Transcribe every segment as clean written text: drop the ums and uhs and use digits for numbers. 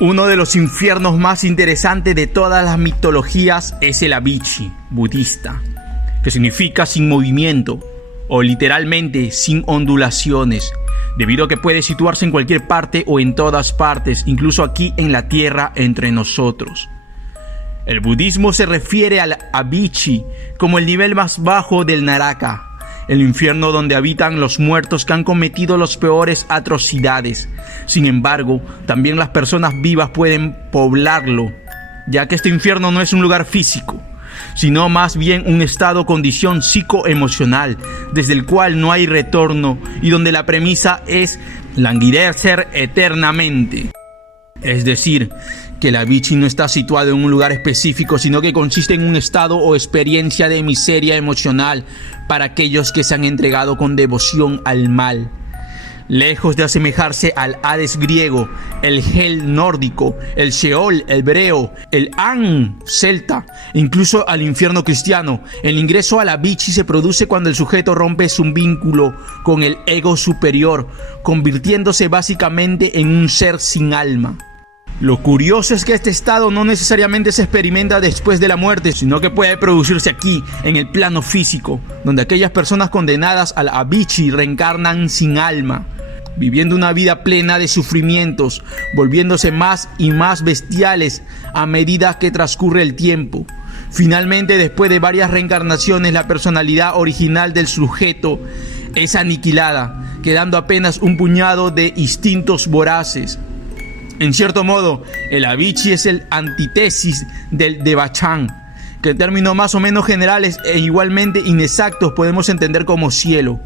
Uno de los infiernos más interesantes de todas las mitologías es el Avichi budista, que significa sin movimiento o literalmente sin ondulaciones, debido a que puede situarse en cualquier parte o en todas partes, incluso aquí en la tierra entre nosotros. El budismo se refiere al Avichi como el nivel más bajo del Naraka, el infierno donde habitan los muertos que han cometido las peores atrocidades. Sin embargo, también las personas vivas pueden poblarlo, ya que este infierno no es un lugar físico, sino más bien un estado o condición psicoemocional, desde el cual no hay retorno y donde la premisa es languidecer eternamente. Es decir, que el Avichi no está situado en un lugar específico, sino que consiste en un estado o experiencia de miseria emocional para aquellos que se han entregado con devoción al mal. Lejos de asemejarse al Hades griego, el Hel nórdico, el Sheol hebreo, el An celta, incluso al infierno cristiano, el ingreso al Avichi se produce cuando el sujeto rompe su vínculo con el ego superior, convirtiéndose básicamente en un ser sin alma. Lo curioso es que este estado no necesariamente se experimenta después de la muerte, sino que puede producirse aquí, en el plano físico, donde aquellas personas condenadas al Avichi reencarnan sin alma, viviendo una vida plena de sufrimientos, volviéndose más y más bestiales a medida que transcurre el tiempo. Finalmente, después de varias reencarnaciones, la personalidad original del sujeto es aniquilada, quedando apenas un puñado de instintos voraces. En cierto modo, el Avichi es el antítesis del Devachan, que en términos más o menos generales e igualmente inexactos podemos entender como cielo.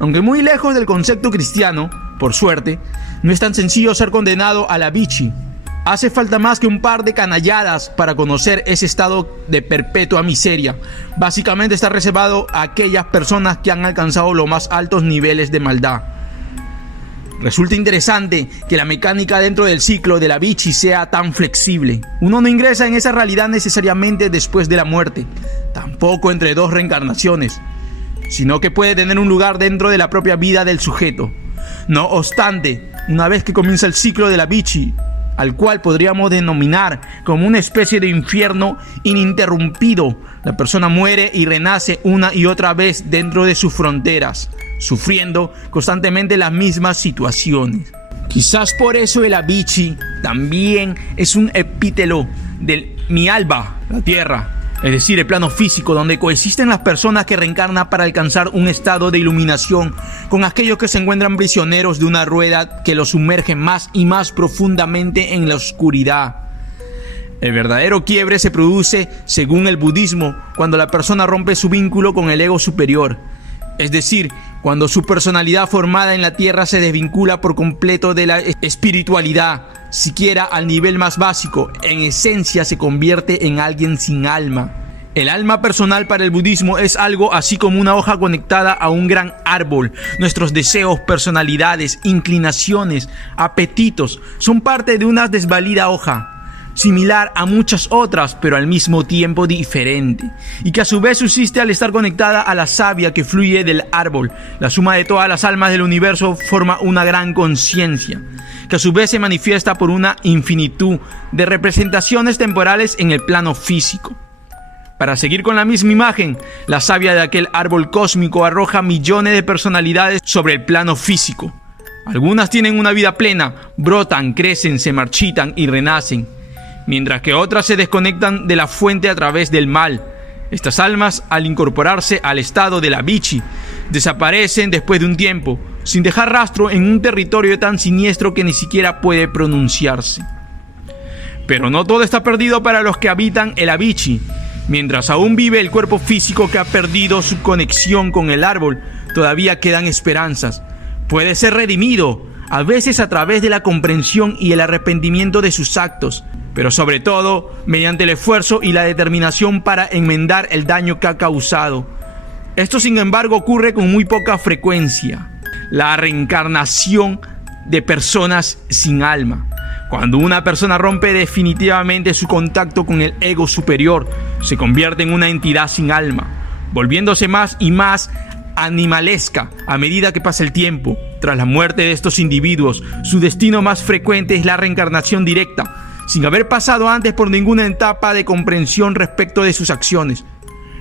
Aunque muy lejos del concepto cristiano, por suerte, no es tan sencillo ser condenado al Avichi. Hace falta más que un par de canalladas para conocer ese estado de perpetua miseria. Básicamente está reservado a aquellas personas que han alcanzado los más altos niveles de maldad. Resulta interesante que la mecánica dentro del ciclo del Avichi sea tan flexible. Uno no ingresa en esa realidad necesariamente después de la muerte, tampoco entre dos reencarnaciones, sino que puede tener un lugar dentro de la propia vida del sujeto. No obstante, una vez que comienza el ciclo del Avichi, al cual podríamos denominar como una especie de infierno ininterrumpido, la persona muere y renace una y otra vez dentro de sus fronteras, sufriendo constantemente las mismas situaciones. Quizás por eso el Avichi también es un epítelo del Mialba, la tierra, es decir, el plano físico donde coexisten las personas que reencarnan para alcanzar un estado de iluminación con aquellos que se encuentran prisioneros de una rueda que los sumerge más y más profundamente en la oscuridad. El verdadero quiebre se produce, según el budismo, cuando la persona rompe su vínculo con el ego superior. Es decir, cuando su personalidad formada en la tierra se desvincula por completo de la espiritualidad, siquiera al nivel más básico, en esencia se convierte en alguien sin alma. El alma personal para el budismo es algo así como una hoja conectada a un gran árbol. Nuestros deseos, personalidades, inclinaciones, apetitos son parte de una desvalida hoja, similar a muchas otras, pero al mismo tiempo diferente, y que a su vez subsiste al estar conectada a la savia que fluye del árbol. La suma de todas las almas del universo forma una gran conciencia, que a su vez se manifiesta por una infinitud de representaciones temporales en el plano físico. Para seguir con la misma imagen, la savia de aquel árbol cósmico arroja millones de personalidades sobre el plano físico. Algunas tienen una vida plena, brotan, crecen, se marchitan y renacen, mientras que otras se desconectan de la fuente a través del mal. Estas almas, al incorporarse al estado del Avichi, desaparecen después de un tiempo, sin dejar rastro en un territorio tan siniestro que ni siquiera puede pronunciarse. Pero no todo está perdido para los que habitan el Avichi. Mientras aún vive el cuerpo físico que ha perdido su conexión con el árbol, todavía quedan esperanzas. Puede ser redimido, a veces a través de la comprensión y el arrepentimiento de sus actos, pero sobre todo mediante el esfuerzo y la determinación para enmendar el daño que ha causado. Esto, sin embargo, ocurre con muy poca frecuencia. La reencarnación de personas sin alma. Cuando una persona rompe definitivamente su contacto con el ego superior, se convierte en una entidad sin alma, volviéndose más y más animalesca a medida que pasa el tiempo. Tras la muerte de estos individuos, su destino más frecuente es la reencarnación directa, sin haber pasado antes por ninguna etapa de comprensión respecto de sus acciones,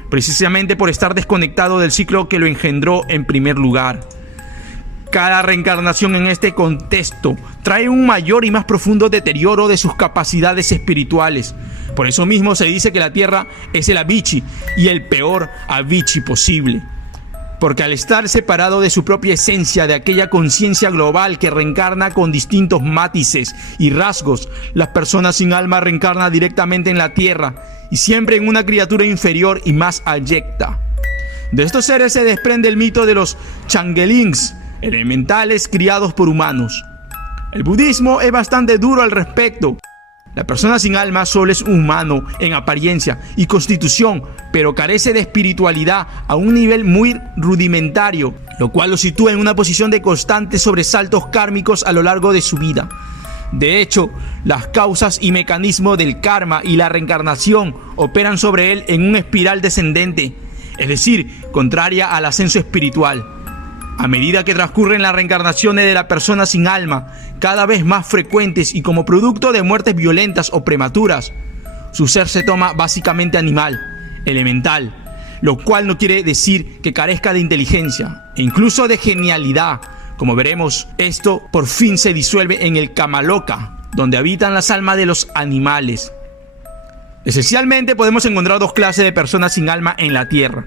precisamente por estar desconectado del ciclo que lo engendró en primer lugar. Cada reencarnación en este contexto trae un mayor y más profundo deterioro de sus capacidades espirituales. Por eso mismo se dice que la Tierra es el Avicii y el peor Avicii posible. Porque al estar separado de su propia esencia, de aquella conciencia global que reencarna con distintos matices y rasgos, las personas sin alma reencarnan directamente en la Tierra y siempre en una criatura inferior y más abyecta. De estos seres se desprende el mito de los changelings, elementales criados por humanos. El budismo es bastante duro al respecto. La persona sin alma solo es humano en apariencia y constitución, pero carece de espiritualidad a un nivel muy rudimentario, lo cual lo sitúa en una posición de constantes sobresaltos kármicos a lo largo de su vida. De hecho, las causas y mecanismos del karma y la reencarnación operan sobre él en una espiral descendente, es decir, contraria al ascenso espiritual. A medida que transcurren las reencarnaciones de la persona sin alma, cada vez más frecuentes y como producto de muertes violentas o prematuras, su ser se toma básicamente animal, elemental, lo cual no quiere decir que carezca de inteligencia e incluso de genialidad. Como veremos, esto por fin se disuelve en el Kamaloka, donde habitan las almas de los animales. Esencialmente podemos encontrar dos clases de personas sin alma en la Tierra: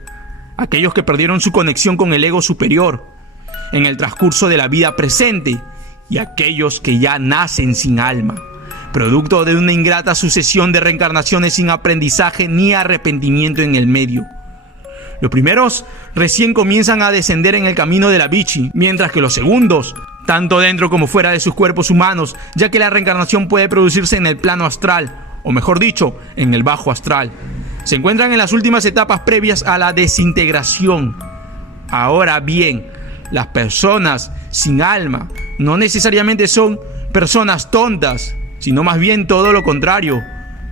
aquellos que perdieron su conexión con el ego superior en el transcurso de la vida presente, y aquellos que ya nacen sin alma, producto de una ingrata sucesión de reencarnaciones sin aprendizaje ni arrepentimiento en el medio. Los primeros recién comienzan a descender en el camino de la Avicii, mientras que los segundos, tanto dentro como fuera de sus cuerpos humanos, ya que la reencarnación puede producirse en el plano astral, o mejor dicho, en el bajo astral, se encuentran en las últimas etapas previas a la desintegración. Ahora bien, las personas sin alma no necesariamente son personas tontas, sino más bien todo lo contrario.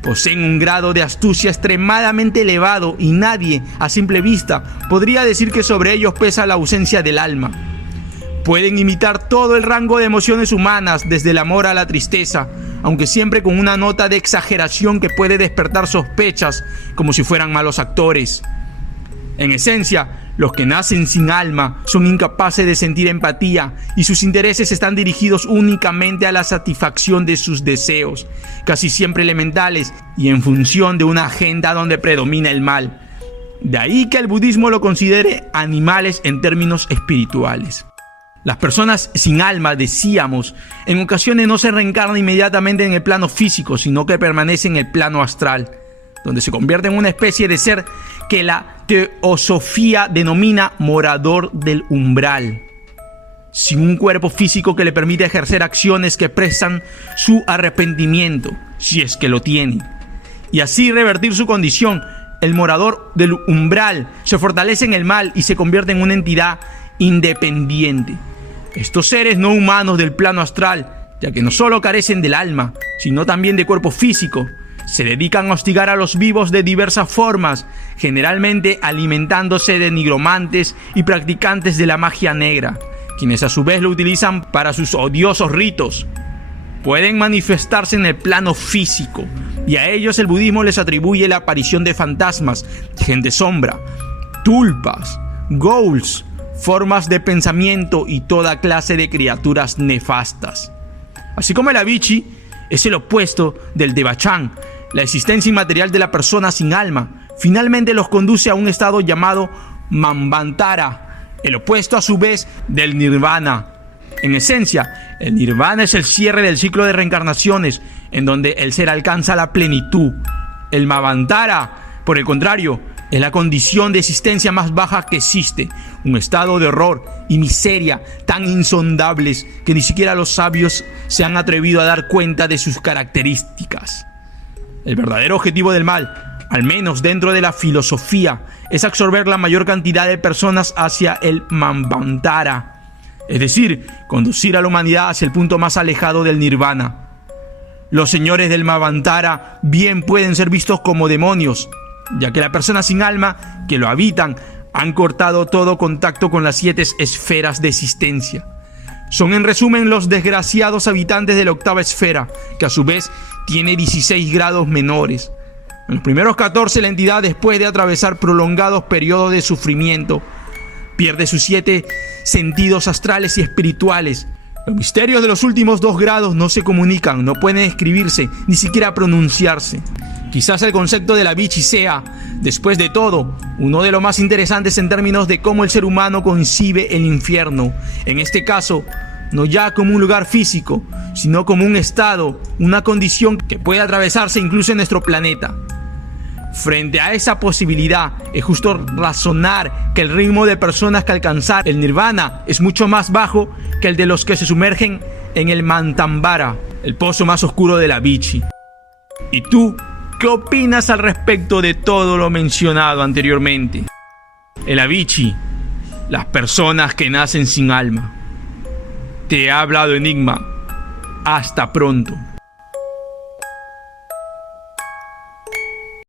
Poseen un grado de astucia extremadamente elevado y nadie, a simple vista, podría decir que sobre ellos pesa la ausencia del alma. Pueden imitar todo el rango de emociones humanas, desde el amor a la tristeza, aunque siempre con una nota de exageración que puede despertar sospechas, como si fueran malos actores. En esencia, los que nacen sin alma son incapaces de sentir empatía y sus intereses están dirigidos únicamente a la satisfacción de sus deseos, casi siempre elementales y en función de una agenda donde predomina el mal. De ahí que el budismo lo considere animales en términos espirituales. Las personas sin alma, decíamos, en ocasiones no se reencarnan inmediatamente en el plano físico, sino que permanecen en el plano astral, donde se convierte en una especie de ser que la teosofía denomina morador del umbral, sin un cuerpo físico que le permita ejercer acciones que expresan su arrepentimiento, si es que lo tiene, y así revertir su condición. El morador del umbral se fortalece en el mal y se convierte en una entidad independiente. Estos seres no humanos del plano astral, ya que no solo carecen del alma, sino también de cuerpo físico, se dedican a hostigar a los vivos de diversas formas, generalmente alimentándose de nigromantes y practicantes de la magia negra, quienes a su vez lo utilizan para sus odiosos ritos. Pueden manifestarse en el plano físico, y a ellos el budismo les atribuye la aparición de fantasmas, gente sombra, tulpas, ghouls, formas de pensamiento y toda clase de criaturas nefastas. Así como el Avicii es el opuesto del Devachan, la existencia inmaterial de la persona sin alma finalmente los conduce a un estado llamado Manvantara, el opuesto a su vez del Nirvana. En esencia, el Nirvana es el cierre del ciclo de reencarnaciones, en donde el ser alcanza la plenitud. El Manvantara, por el contrario, es la condición de existencia más baja que existe, un estado de horror y miseria tan insondables que ni siquiera los sabios se han atrevido a dar cuenta de sus características. El verdadero objetivo del mal, al menos dentro de la filosofía, es absorber la mayor cantidad de personas hacia el Manvantara, es decir, conducir a la humanidad hacia el punto más alejado del Nirvana. Los señores del Manvantara bien pueden ser vistos como demonios, ya que la persona sin alma que lo habitan Han cortado todo contacto con las 7 esferas de existencia. Son en resumen los desgraciados habitantes de la octava esfera, que a su vez tiene 16 grados menores. En los primeros 14 la entidad, después de atravesar prolongados periodos de sufrimiento, pierde sus 7 sentidos astrales y espirituales. Los misterios de los últimos 2 grados no se comunican, no pueden escribirse, ni siquiera pronunciarse. Quizás el concepto de la Vichy sea, después de todo, uno de los más interesantes en términos de cómo el ser humano concibe el infierno. En este caso, no ya como un lugar físico, sino como un estado, una condición que puede atravesarse incluso en nuestro planeta. Frente a esa posibilidad, es justo razonar que el ritmo de personas que alcanzar el nirvana es mucho más bajo que el de los que se sumergen en el Mantambara, el pozo más oscuro de la Vichy. ¿Y tú qué opinas al respecto de todo lo mencionado anteriormente? El Avicii, las personas que nacen sin alma. Te ha hablado Enigma. Hasta pronto.